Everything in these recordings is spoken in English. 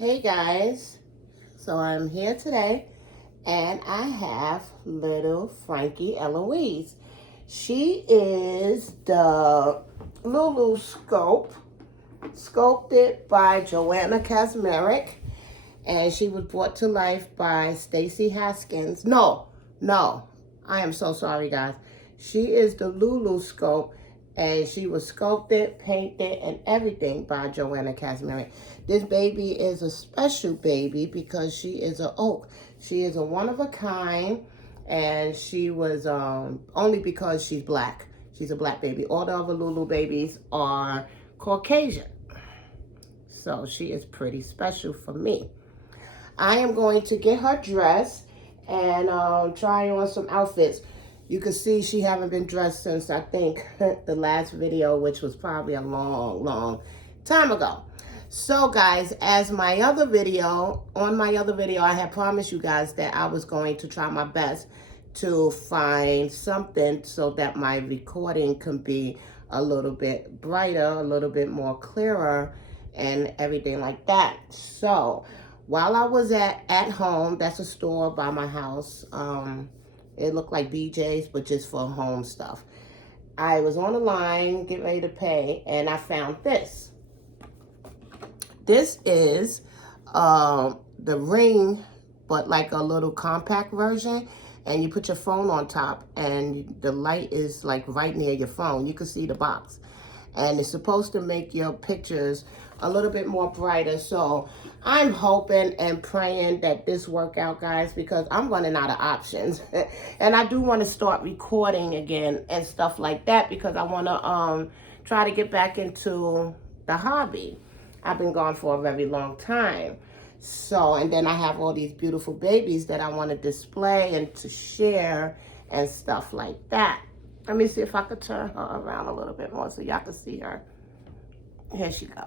Hey guys, so I'm here today and I have little Frankie Eloise. She is the Lulu sculpted by Johanna K, and she was brought to life by Stacy Haskins. No, I am so sorry guys. She is the Lulu sculpt, and she was sculpted, painted, and everything by Johanna K. This baby is a special baby because she is an oak. She is a one-of-a-kind, and she was only because she's black. She's a black baby. All the other Lulu babies are Caucasian. So she is pretty special for me. I am going to get her dressed and try on some outfits. You can see she haven't been dressed since I think the last video, which was probably a long time ago. So guys, on my other video, I had promised you guys that I was going to try my best to find something so that my recording can be a little bit brighter, a little bit more clearer, and everything like that. So while I was at home, that's a store by my house. It looked like BJ's, but just for home stuff. I was on the line, getting ready to pay, and I found this. This is the Ring, but like a little compact version. And you put your phone on top, and the light is like right near your phone. You can see the box. And it's supposed to make your pictures a little bit more brighter. So I'm hoping and praying that this work out, guys, because I'm running out of options. And I do want to start recording again and stuff like that because I want to try to get back into the hobby. I've been gone for a very long time. So, and then I have all these beautiful babies that I want to display and to share and stuff like that. Let me see if I could turn her around a little bit more so y'all can see her. Here she go.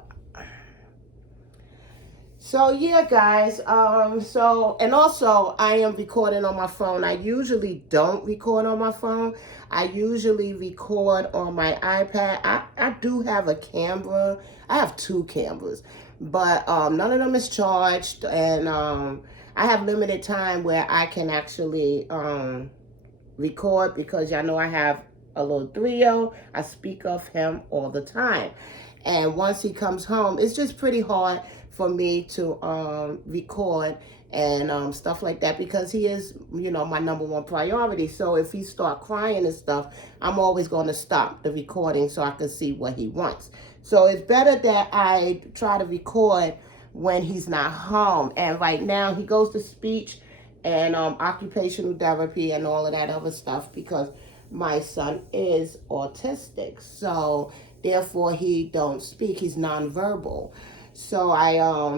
So yeah, guys, and also I am recording on my phone. I usually don't record on my phone. I usually record on my iPad. I do have a camera. I have two cameras, but none of them is charged, and I have limited time where I can actually record because y'all know I have a little 3-year-old. I speak of him all the time. And once he comes home, it's just pretty hard for me to record and stuff like that because he is, you know, my #1 priority. So if he start crying and stuff, I'm always going to stop the recording so I can see what he wants. So it's better that I try to record when he's not home. And right now he goes to speech and occupational therapy and all of that other stuff because my son is autistic. So therefore he don't speak. He's nonverbal. So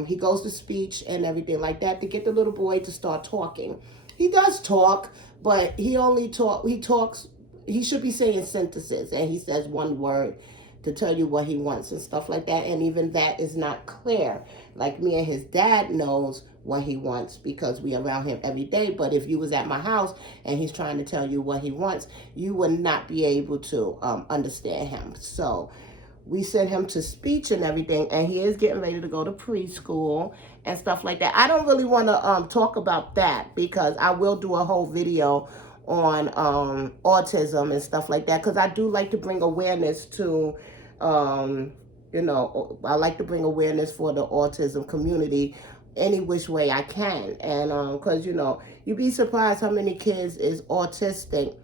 he goes to speech and everything like that to get the little boy to start talking. He does talk, but he talks, he should be saying sentences, and he says one word to tell you what he wants and stuff like that. And even that is not clear. Like me and his dad knows what he wants because we around him every day. But if you was at my house and he's trying to tell you what he wants, you would not be able to understand him. So we sent him to speech and everything, and he is getting ready to go to preschool and stuff like that. I don't really want to talk about that because I will do a whole video on autism and stuff like that because I do like to bring awareness to, you know, I like to bring awareness for the autism community any which way I can. And because, you know, you'd be surprised how many kids is autistic,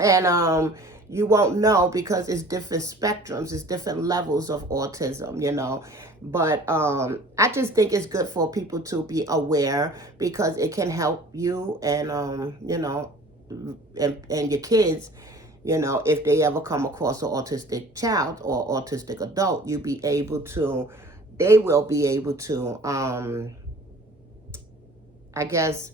and you won't know because it's different spectrums, it's different levels of autism, you know. But I just think it's good for people to be aware because it can help you and, you know, and your kids, you know, if they ever come across an autistic child or autistic adult, they will be able to, I guess,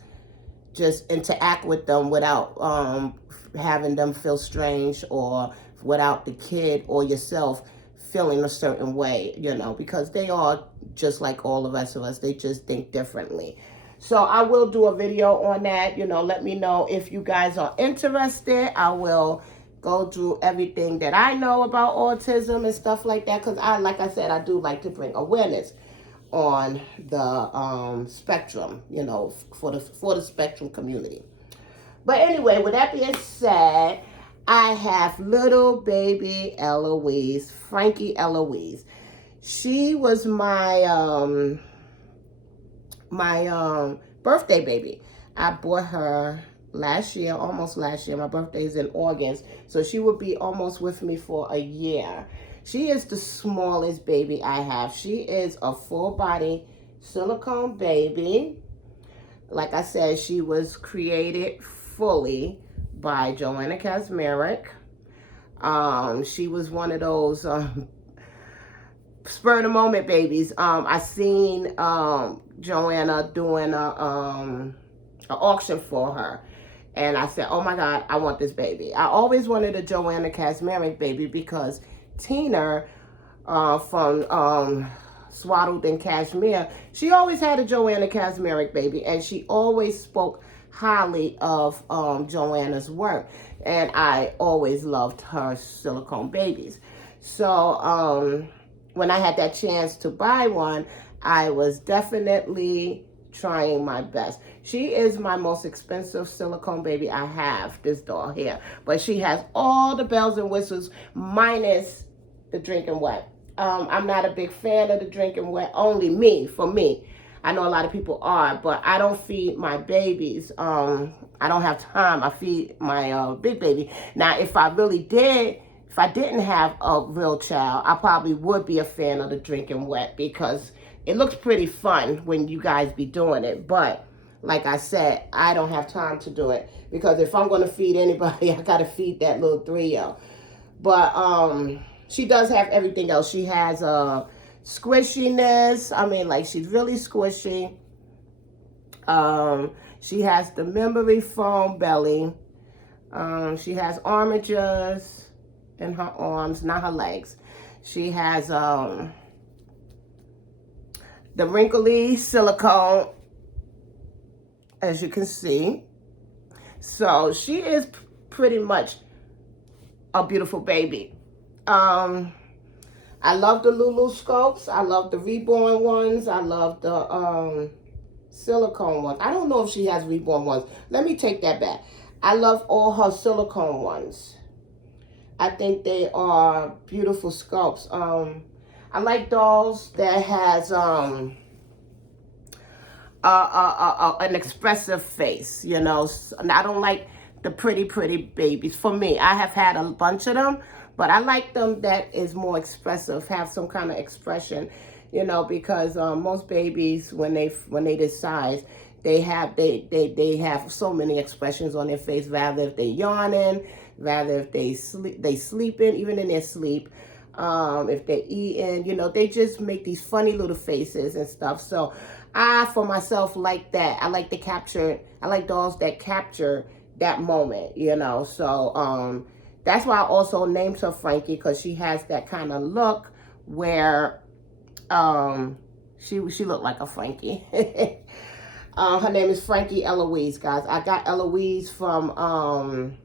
just interact with them without having them feel strange or without the kid or yourself feeling a certain way, you know, because they are just like all the rest of us. They just think differently. So I will do a video on that. You know, let me know if you guys are interested. I will go through everything that I know about autism and stuff like that because like I said, I do like to bring awareness. on the spectrum, you know, for the spectrum community. But anyway, with that being said, I have little baby Eloise, Frankie Eloise. She was my birthday baby. I bought her last year, almost last year. My birthday is in August, so she would be almost with me for a year. She is the smallest baby I have. She is a full body silicone baby. Like I said, she was created fully by Johanna K. She was one of those spur of the moment babies. I seen Johanna doing a auction for her, and I said, oh my God, I want this baby. I always wanted a Johanna K. baby because Tina from Swaddled in Cashmere, she always had a Johanna K. baby, and she always spoke highly of Johanna's work, and I always loved her silicone babies. So when I had that chance to buy one, I was definitely trying my best. She is my most expensive silicone baby I have, this doll here, but she has all the bells and whistles minus the drinking wet. I'm not a big fan of the drinking wet, for me. I know a lot of people are, but I don't feed my babies. I don't have time. I feed my big baby. Now, if I didn't have a real child, I probably would be a fan of the drinking wet because it looks pretty fun when you guys be doing it. But like I said, I don't have time to do it because if I'm going to feed anybody, I got to feed that little 3-year-old. But she does have everything else. She has squishiness. I mean, like, she's really squishy. She has the memory foam belly. She armigers in her arms, not her legs. She has the wrinkly silicone, as you can see. So she is pretty much a beautiful baby. I love the Lulu sculpts. I love the reborn ones. I love the silicone ones. I don't know if she has reborn ones. Let me take that back. I love all her silicone ones. I think they are beautiful sculpts. I like dolls that has an expressive face, you know. I don't like the pretty babies. For me, I have had a bunch of them, but I like them that is more expressive, have some kind of expression, you know, because most babies, when they decide, they have so many expressions on their face, rather if they're yawning, rather if they sleeping, even in their sleep, if they're eating, you know, they just make these funny little faces and stuff. So I, for myself, like that. I like dolls that capture that moment, you know. So that's why I also named her Frankie, because she has that kind of look where she looked like a Frankie. Her name is Frankie Eloise, guys. I got Eloise from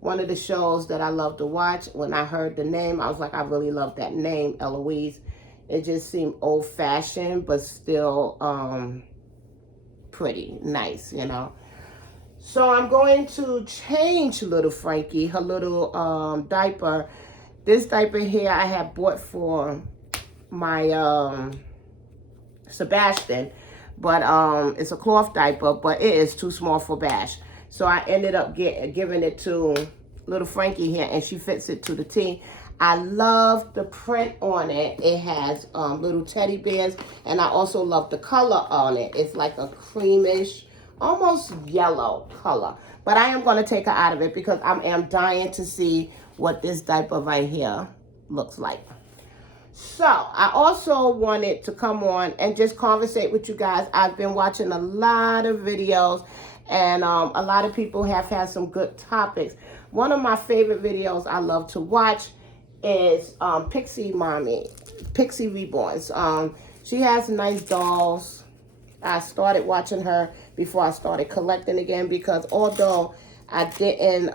one of the shows that I love to watch. When I heard the name, I was like, I really love that name, Eloise. It just seemed old-fashioned, but still pretty nice, you know. So I'm going to change little Frankie, her little diaper. This diaper here I had bought for my Sebastian, but it's a cloth diaper, but it is too small for Bash. So I ended up giving it to little Frankie here, and she fits it to the T. I love the print on it. It has little teddy bears, and I also love the color on it. It's like a creamish, almost yellow color. But I am going to take her out of it because I am dying to see what this diaper right here looks like. So I also wanted to come on and just conversate with you guys. I've been watching a lot of videos, and a lot of people have had some good topics. One of my favorite videos I love to watch is Pixie Reborns. She has nice dolls. I started watching her before I started collecting again, because although I didn't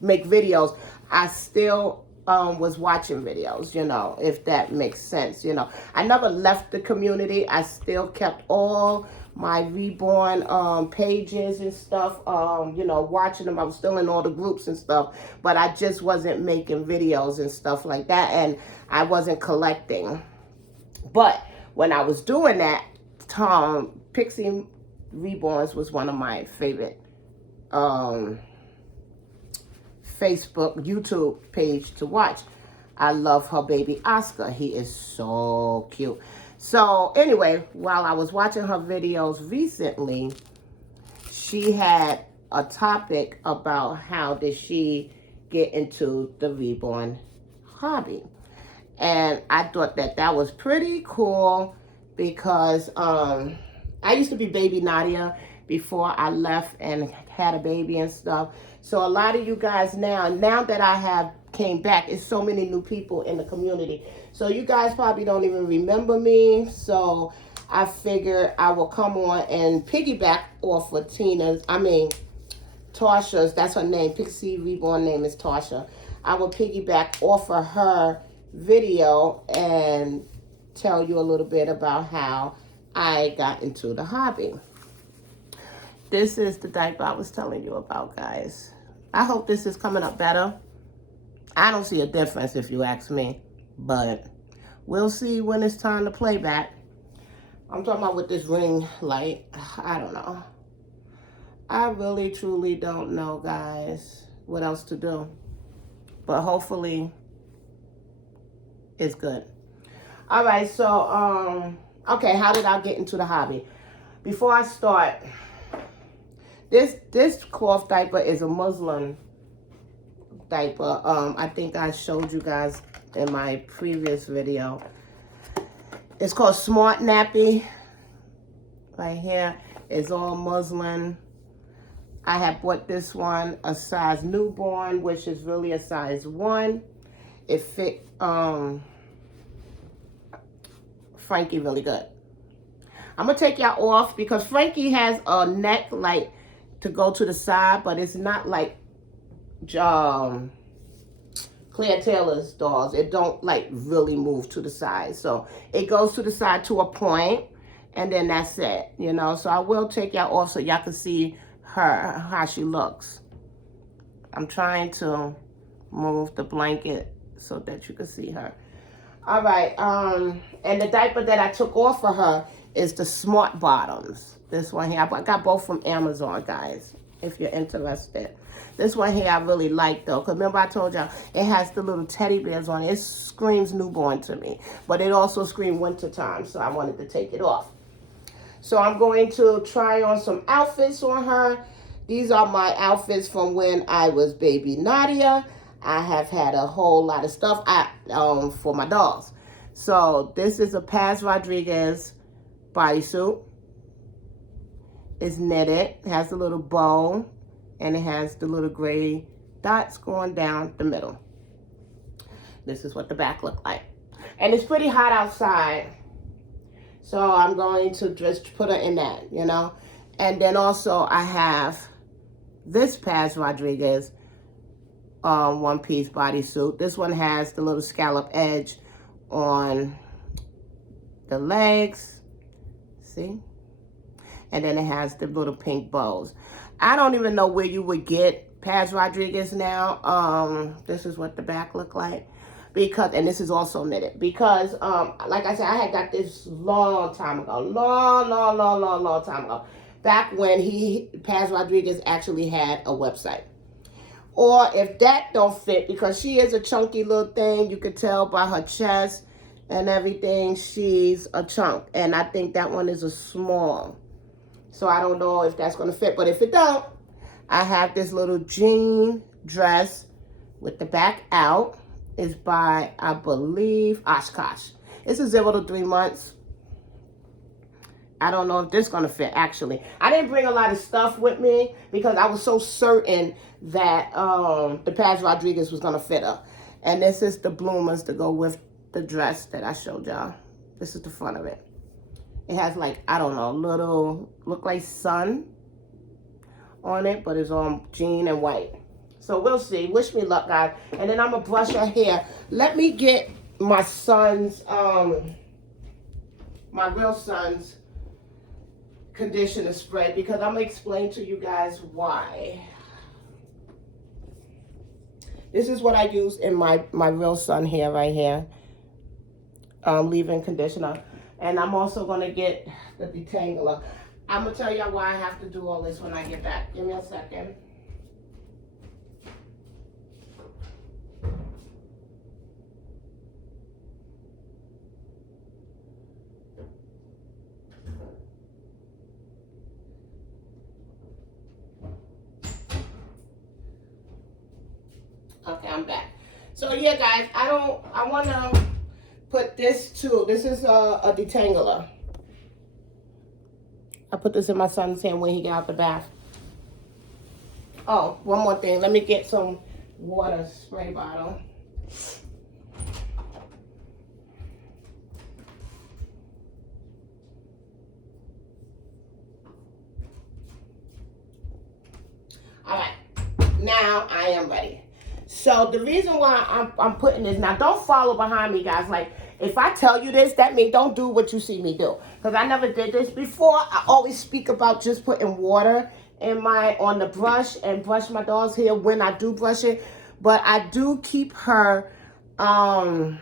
make videos, I still was watching videos, you know, if that makes sense, you know. I never left the community. I still kept all my reborn pages and stuff, you know, watching them. I was still in all the groups and stuff, but I just wasn't making videos and stuff like that, and I wasn't collecting. But when I was doing that, Pixie Reborns was one of my favorite Facebook, YouTube page to watch. I love her baby Oscar. He is so cute. So anyway, while I was watching her videos recently, she had a topic about how did she get into the reborn hobby. And I thought that that was pretty cool because I used to be baby Nadia before I left and had a baby and stuff. So a lot of you guys now that I have came back, it's so many new people in the community. So you guys probably don't even remember me. So I figured I will come on and piggyback off of Tasha's, that's her name. Pixie Reborn name is Tasha. I will piggyback off of her video and tell you a little bit about how I got into the hobby. This is the diaper I was telling you about, guys. I hope this is coming up better. I don't see a difference if you ask me, but we'll see when it's time to play back. I'm talking about with this ring light. I don't know. I really, truly don't know, guys, what else to do. But hopefully it's good. All right, so, okay, how did I get into the hobby? Before I start, this cloth diaper is a Muslim diaper. I think I showed you guys in my previous video. It's called Smart Nappy. Right here. It's all Muslim. I have bought this one a size newborn, which is really a size 1. It fit Frankie really good. I'm going to take y'all off because Frankie has a neck like to go to the side, but it's not like Claire Taylor's dolls. It don't like really move to the side. So it goes to the side to a point, and then that's it, you know. So I will take y'all off so y'all can see her, how she looks. I'm trying to move the blanket so that you can see her. All right, and the diaper that I took off for her is the Smart Bottoms. This one here, I got both from Amazon, guys, if you're interested. This one here I really like, though, because remember I told y'all, it has the little teddy bears on it. It screams newborn to me, but it also screams wintertime, so I wanted to take it off. So I'm going to try on some outfits on her. These are my outfits from when I was baby Nadia. I have had a whole lot of stuff for my dolls. So this is a Paz Rodriguez bodysuit. It's knitted, it has a little bow, and it has the little gray dots going down the middle. This is what the back looked like. And it's pretty hot outside, so I'm going to just put her in that, you know. And then also I have this Paz Rodriguez one-piece bodysuit. This one has the little scallop edge on the legs, see? And then it has the little pink bows. I don't even know where you would get Paz Rodriguez now. This is what the back look like. And this is also knitted. Because, like I said, I had got this long time ago. Long time ago. Back when Paz Rodriguez actually had a website. Or if that don't fit, because she is a chunky little thing, you could tell by her chest and everything, she's a chunk. And I think that one is a small. So I don't know if that's going to fit. But if it don't, I have this little jean dress with the back out. It's by, I believe, Oshkosh. It's a 0 to 3 months. I don't know if this is going to fit, actually. I didn't bring a lot of stuff with me because I was so certain that the Paz Rodriguez was going to fit her. And this is the bloomers to go with the dress that I showed y'all. This is the front of it. It has like, I don't know, little, look like sun on it, but it's on jean and white. So we'll see. Wish me luck, guys. And then I'm going to brush her hair. Let me get my son's, my real son's conditioner spray, because I'm going to explain to you guys why. This is what I use in my real son hair right here. Leave-in conditioner. And I'm also going to get the detangler. I'm going to tell y'all why I have to do all this when I get back. Give me a second. Okay, I'm back. So yeah, guys, I want to put this too. This is a detangler. I put this in my son's hand when he got out the bath. Oh, one more thing. Let me get some water spray bottle. All right, now I am ready. So the reason why I'm putting this, now don't follow behind me, guys. Like, if I tell you this, that means don't do what you see me do. Because I never did this before. I always speak about just putting water in on the brush and brush my doll's hair when I do brush it. But I do keep her wrapped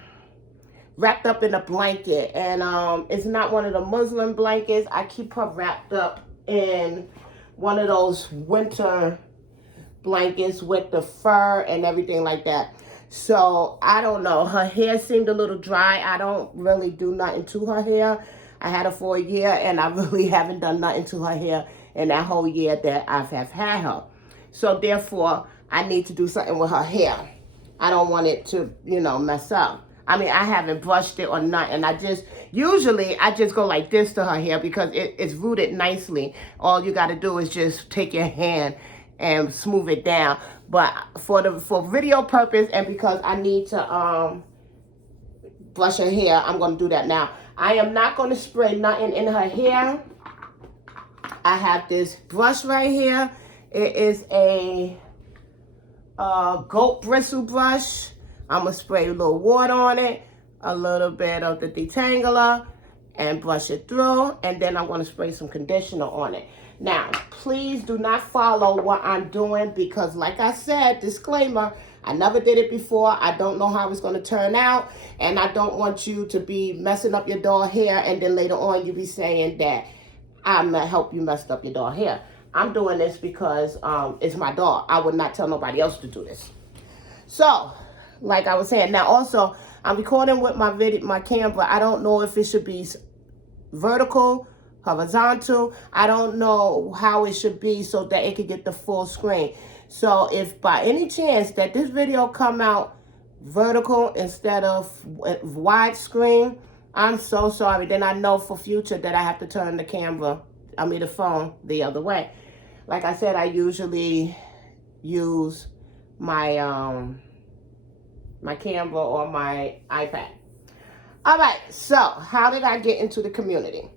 up in a blanket. And it's not one of the Muslim blankets. I keep her wrapped up in one of those winter blankets with the fur and everything like that. So I don't know, her hair seemed a little dry. I don't really do nothing to her hair. I had her for a year and I really haven't done nothing to her hair in that whole year that I've had her. So therefore I need to do something with her hair. I don't want it to, you know, mess up. I mean, I haven't brushed it or nothing. Usually I just go like this to her hair because it's rooted nicely. All you got to do is just take your hand and smooth it down. But for video purpose and because I need to brush her hair, I'm going to do that now. I am not going to spray nothing in her hair. I have this brush right here. It is a goat bristle brush. I'm going to spray a little water on it, a little bit of the detangler, and brush it through. And then I'm going to spray some conditioner on it. Now, please do not follow what I'm doing because, like I said, disclaimer, I never did it before. I don't know how it's going to turn out. And I don't want you to be messing up your doll hair and then later on you be saying that I'm going to help you mess up your doll hair. I'm doing this because it's my doll. I would not tell nobody else to do this. So, like I was saying, now also, I'm recording with my camera. I don't know if it should be vertical, horizontal. I don't know how it should be so that it could get the full screen. So if by any chance that this video come out vertical instead of wide screen, I'm so sorry. Then I know for future that I have to turn the phone the other way. Like I said, I usually use my my camera or my iPad. All right, so how did I get into the community?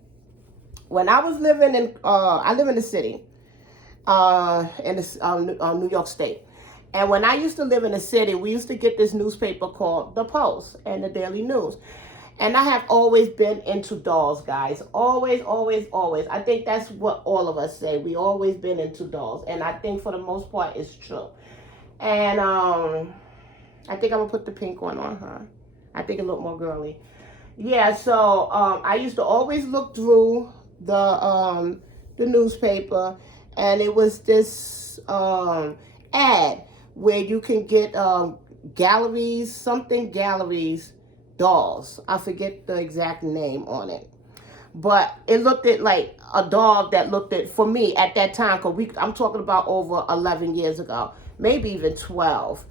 When I was living in, I live in the city, in New York State. And when I used to live in the city, we used to get this newspaper called The Post and the Daily News. And I have always been into dolls, guys. Always, always, always. I think that's what all of us say. We always been into dolls. And I think for the most part, it's true. And I think I'm going to put the pink one on her. I think it looked more girly. Yeah, so I used to always look through the newspaper, and it was this ad where you can get galleries dolls. I forget the exact name on it, but it looked at like a doll that looked at, for me at that time, because I'm talking about over 11 years ago, maybe even 12.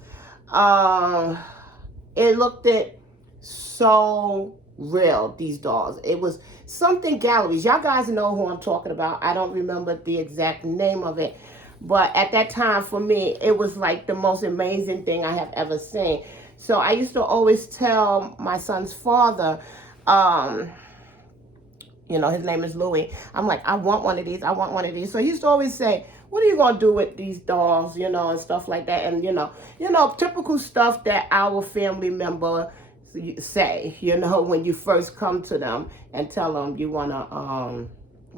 It looked at so real, these dolls. It was something galleries. Y'all guys know who I'm talking about. I don't remember the exact name of it, but at that time for me, it was like the most amazing thing I have ever seen. So I used to always tell my son's father, you know, his name is Louis. I'm like, I want one of these. I want one of these. So he used to always say, what are you going to do with these dolls, and stuff like that. And, typical stuff that our family member say, when you first come to them and tell them you want to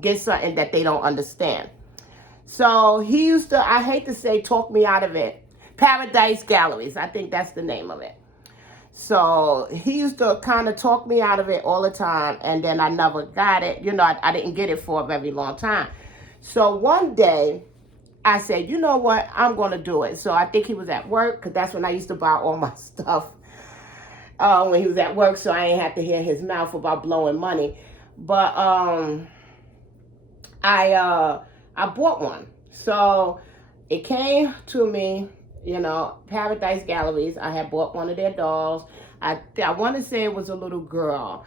get something that they don't understand. So he used to, I hate to say, talk me out of it. Paradise Galleries, I think that's the name of it. So he used to kind of talk me out of it all the time, and then I never got it. I didn't get it for a very long time. So one day, I said, you know what, I'm going to do it. So I think he was at work, because that's when I used to buy all my stuff, when he was at work, so I ain't have to hear his mouth about blowing money. But I bought one. So it came to me, Paradise Galleries. I had bought one of their dolls. I want to say it was a little girl.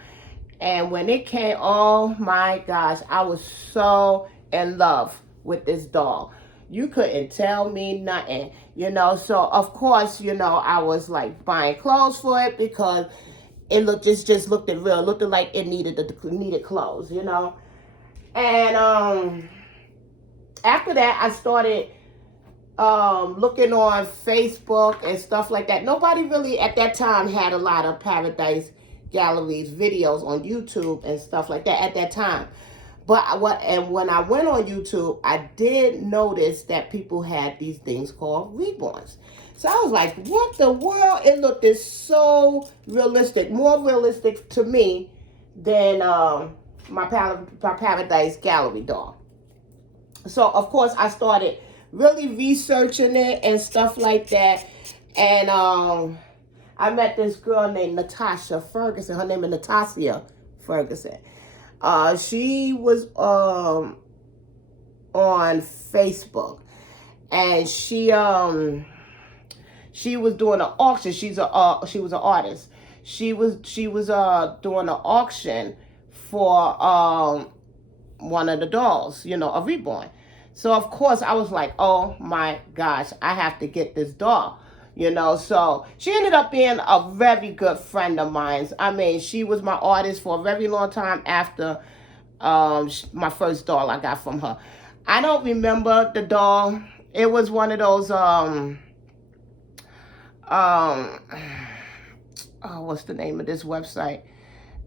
And when it came, oh my gosh, I was so in love with this doll. You couldn't tell me nothing, So of course, I was like buying clothes for it, because it just looked like it needed clothes, And after that, I started looking on Facebook and stuff like that. Nobody really at that time had a lot of Paradise Galleries videos on YouTube and stuff like that at that time. But when I went on YouTube, I did notice that people had these things called reborns. So I was like, what the world? It looked so realistic, more realistic to me than my Paradise Gallery doll. So of course I started really researching it and stuff like that. And I met this girl named Natasha Ferguson. Her name is Natasha Ferguson. She was on Facebook, and she was doing an auction. She was an artist. She was doing an auction for one of the dolls, a reborn. So of course I was like, oh my gosh, I have to get this doll. So she ended up being a very good friend of mine. I mean, she was my artist for a very long time after my first doll I got from her. I don't remember the doll. It was one of those, what's the name of this website?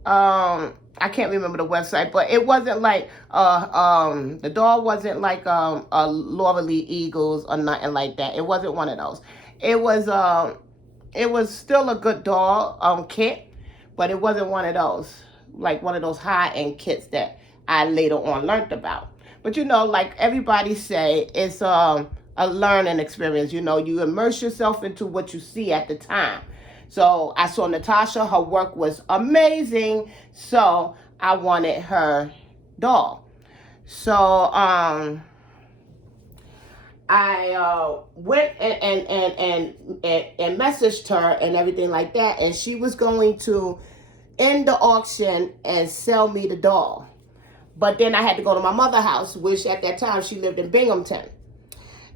I can't remember the website, but it wasn't like, the doll wasn't like a Laura Lee Eagles or nothing like that. It wasn't one of those. It was still a good doll kit, but it wasn't one of those, like one of those high-end kits that I later on learned about. But like everybody say, it's a learning experience. You immerse yourself into what you see at the time. So I saw Natasha, her work was amazing, so I wanted her doll. So I went and messaged her and everything like that, and she was going to end the auction and sell me the doll. But then I had to go to my mother's house, which at that time she lived in Binghamton.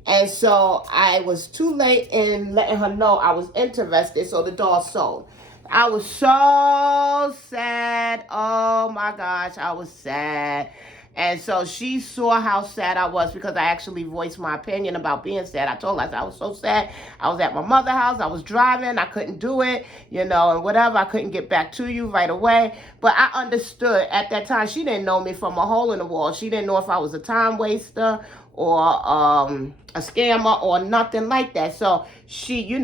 And so I was too late in letting her know I was interested, so the doll sold. I was so sad. Oh my gosh, I was sad. And so she saw how sad I was, because I actually voiced my opinion about being sad. I told her, I was so sad. I was at my mother's house. I was driving. I couldn't do it, and whatever. I couldn't get back to you right away. But I understood at that time. She didn't know me from a hole in the wall. She didn't know if I was a time waster or a scammer or nothing like that. So she,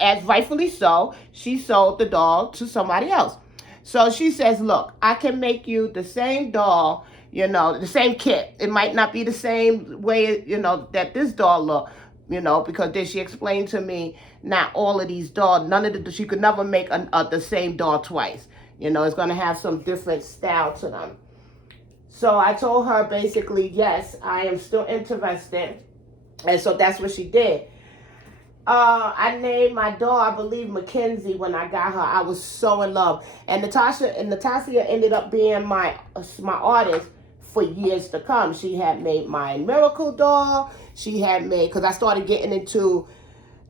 as rightfully so, she sold the doll to somebody else. So she says, look, I can make you the same doll, the same kit. It might not be the same way, that this doll look, because then she explained to me, not all of these dolls, she could never make the same doll twice. It's going to have some different style to them. So I told her basically, yes, I am still interested. And so that's what she did. I named my doll, I believe, Mackenzie when I got her. I was so in love. And Natasha ended up being my artist for years to come. She had made my Miracle doll. She had made, because I started getting into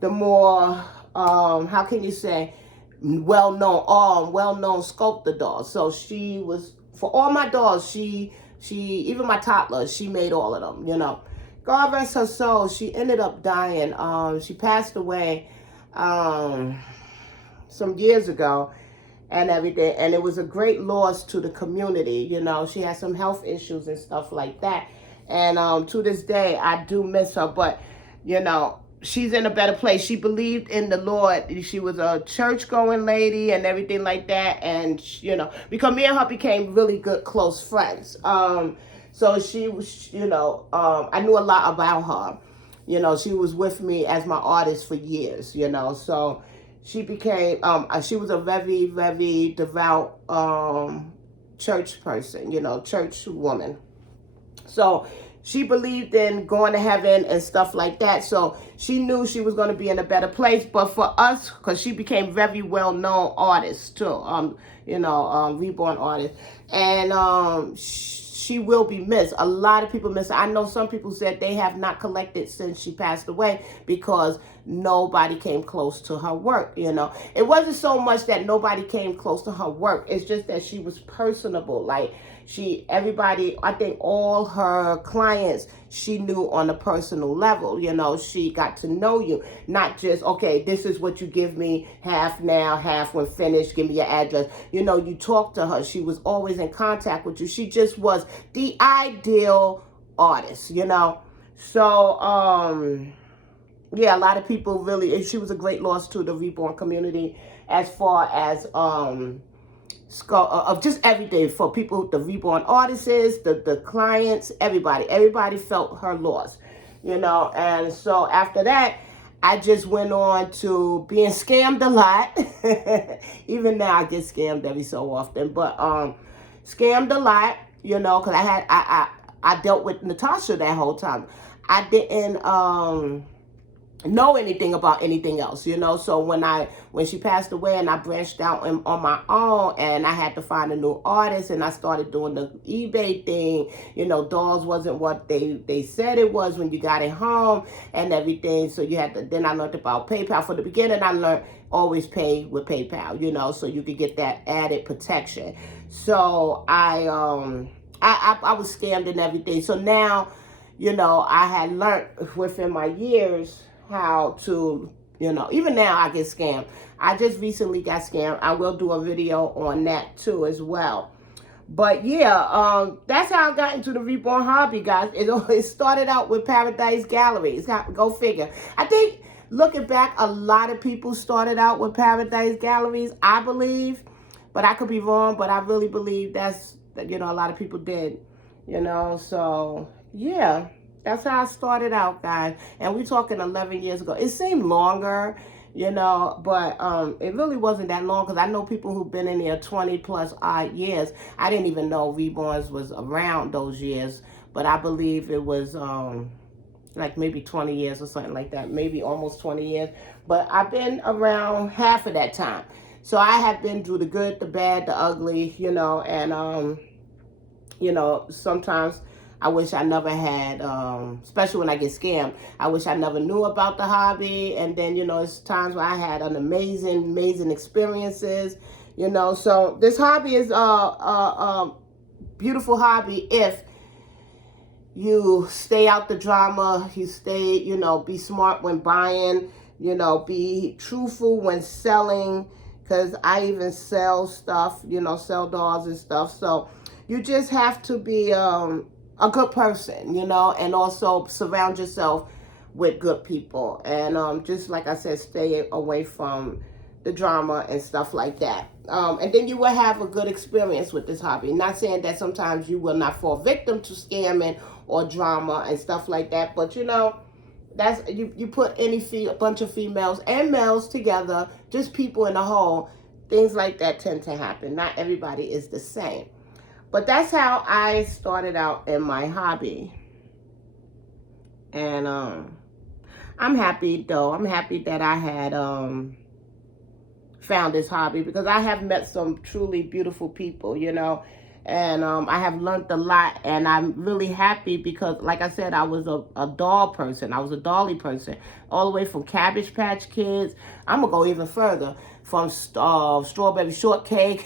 the more, how can you say, well-known sculptor dolls. So she was, for all my dolls, she even my toddlers, she made all of them, God rest her soul. She ended up dying. She passed away some years ago and everything. And it was a great loss to the community. You know, she had some health issues and stuff like that. And to this day, I do miss her. But, you know, she's in a better place. She believed in the Lord. She was a church-going lady and everything like that. And, you know, because me and her became really good, close friends. So she was, you know, I knew a lot about her. You know, she was with me as my artist for years, you know. So she became, she was a very, very devout church person, you know, church woman. So she believed in going to heaven and stuff like that. So she knew she was going to be in a better place. But for us, because she became very well-known artist too, you know, reborn artist. And she will be missed. A lot of people miss her. I know some people said they have not collected since she passed away because nobody came close to her work, you know. It wasn't so much that nobody came close to her work. It's just that she was personable. Like, everybody, I think all her clients, she knew on a personal level, you know. She got to know you, not just, okay, this is what you give me, half now, half when finished, give me your address. You know, you talk to her. She was always in contact with you. She just was the ideal artist, you know. So, yeah, a lot of people really, she was a great loss to the reborn community as far as, of just everything for people, the reborn artists, the clients, everybody felt her loss, you know. And so after that, I just went on to being scammed a lot. Even now I get scammed every so often, but scammed a lot, you know, because I dealt with Natasha that whole time. I didn't know anything about anything else, you know. So when she passed away and I branched out on my own and I had to find a new artist and I started doing the eBay thing, you know, dolls wasn't what they said it was when you got it home and everything. So you had to, then I learned about PayPal. For the beginning, I learned always pay with PayPal, you know, so you could get that added protection. So I was scammed and everything. So now, you know, I had learned within my years how to, you know, even now I get scammed. I just recently got scammed. I will do a video on that too as well. But yeah, that's how I got into the reborn hobby, guys. It started out with Paradise Galleries. Go figure. I think, looking back, a lot of people started out with Paradise Galleries, I believe. But I could be wrong, but I really believe that's, you know, a lot of people did, you know. So yeah, that's how I started out, guys. And we're talking 11 years ago. It seemed longer, you know, but it really wasn't that long, because I know people who've been in there 20 plus odd years. I didn't even know Reborns was around those years, but I believe it was like maybe 20 years or something like that, maybe almost 20 years. But I've been around half of that time. So I have been through the good, the bad, the ugly, you know, and, you know, sometimes I wish I never had, especially when I get scammed, I wish I never knew about the hobby. And then, you know, it's times where I had an amazing experiences, you know. So this hobby is a beautiful hobby if you stay out the drama, you stay, you know, be smart when buying, you know, be truthful when selling, because I even sell stuff, you know, sell dolls and stuff. So you just have to be a good person, you know, and also surround yourself with good people. And just like I said, stay away from the drama and stuff like that. And then you will have a good experience with this hobby. Not saying that sometimes you will not fall victim to scamming or drama and stuff like that, but you know, that's you put a bunch of females and males together, just people in a whole, things like that tend to happen. Not everybody is the same. But that's how I started out in my hobby. And I'm happy though. I'm happy that I had found this hobby, because I have met some truly beautiful people, you know. And I have learned a lot, and I'm really happy because, like I said, I was a doll person. I was a dolly person, all the way from Cabbage Patch Kids. I'm going to go even further, from Strawberry Shortcake,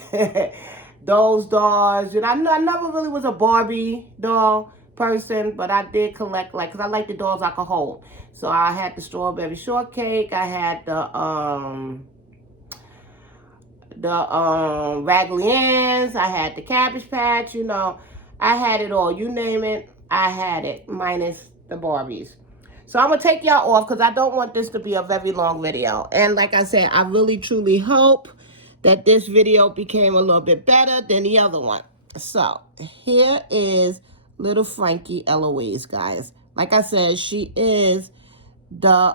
those dolls. You know, I never really was a Barbie doll person, but I did collect, like, because I like the dolls I could hold. So I had the strawberry shortcake. I had the Raggedy Anns. I had the Cabbage Patch. You know, I had it all. You name it, I had it, minus the Barbies. So I'm going to take y'all off because I don't want this to be a very long video. And like I said, I really truly hope that this video became a little bit better than the other one. So here is little Frankie Eloise, guys. Like I said, she is the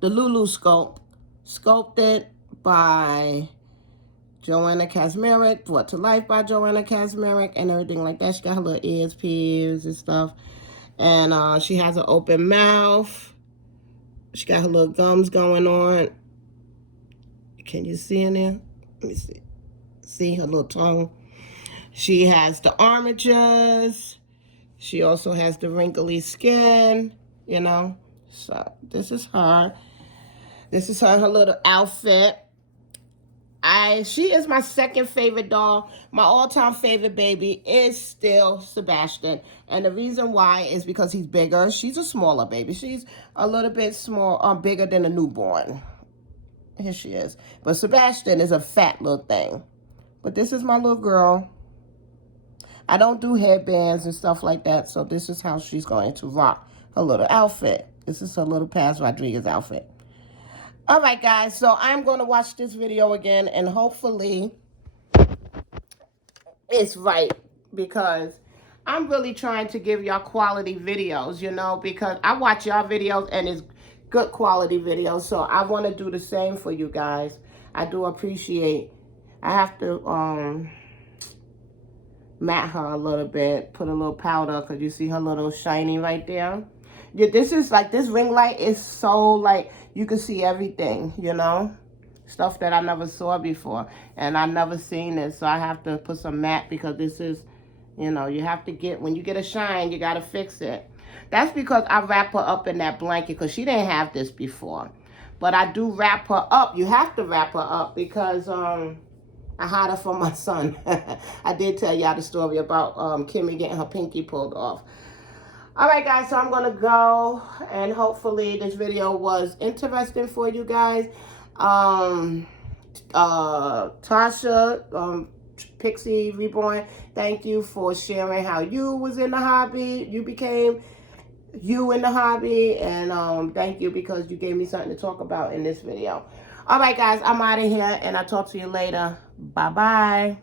Lulu sculpt, sculpted by Johanna K, brought to life by Johanna K, and everything like that. She got her little ears pierced and stuff. And she has an open mouth. She got her little gums going on. Can you see in there? Let me see. See her little tongue. She has the armatures. She also has the wrinkly skin, you know. So this is her. This is her little outfit. She is my second favorite doll. My all-time favorite baby is still Sebastian. And the reason why is because he's bigger. She's a smaller baby. She's a little bit bigger than a newborn. Here she is. But Sebastian is a fat little thing. But this is my little girl. I don't do headbands and stuff like that. So this is how she's going to rock her little outfit. This is her little Paz Rodriguez outfit. All right, guys, so I'm going to watch this video again, and hopefully it's right, because I'm really trying to give y'all quality videos, you know, because I watch y'all videos, and it's good quality videos, so I want to do the same for you guys. I do appreciate. I have to matte her a little bit, put a little powder, because you see her little shiny right there. Yeah, this is like, this ring light is so like, you can see everything, you know, stuff that I never saw before, and I never seen this, so I have to put some matte, because this is, you know, you have to get, when you get a shine, you got to fix it. That's because I wrap her up in that blanket, because she didn't have this before, but I do wrap her up. You have to wrap her up, because I had her for my son. I did tell y'all the story about Kimmy getting her pinky pulled off. All right, guys, so I'm going to go, and hopefully this video was interesting for you guys. Tasha, Pixie Reborn, thank you for sharing how you was in the hobby. You became you in the hobby, and thank you, because you gave me something to talk about in this video. All right, guys, I'm out of here, and I'll talk to you later. Bye-bye.